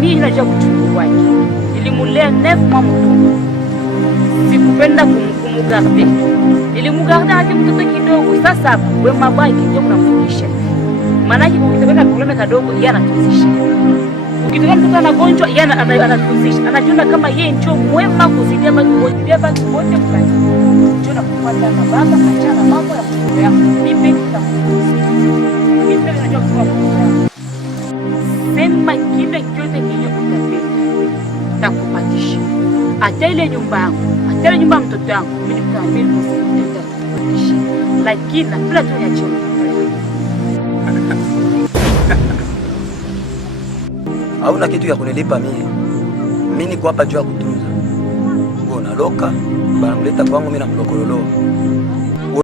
Mimi najua kuchungu wake. Nilimulea 9 mois mtoto. Sikupenda kumugarde. Nilimugarde hadi mtoto kidogo. Sasa wewe mabaki ndio unamfundisha. Maana yake ukitokea problema kadogo yeye anatuzisha. Ukitokea mtoto anagonjwa yeye anatuzisha. Anajiona kama yeye ndio mwema kuzidia watu wote fulani. Ndio nakupata na baba achana mambo ya mtoto yako. Mimi nitakufunza. Mimi najua kufunza. Sema kile chote kile utapenda. Takupatisha. Hata ile nyumba yangu, hata ile nyumba ya mtoto wangu, mimi nitaamini kupatisha. Lakini bila tu niachie. Hauna kitu ya kunilipa mimi. Mimi niko hapa juu ya kutunza. Wewe unaloka, bana mleta kwangu mimi na mlokololo.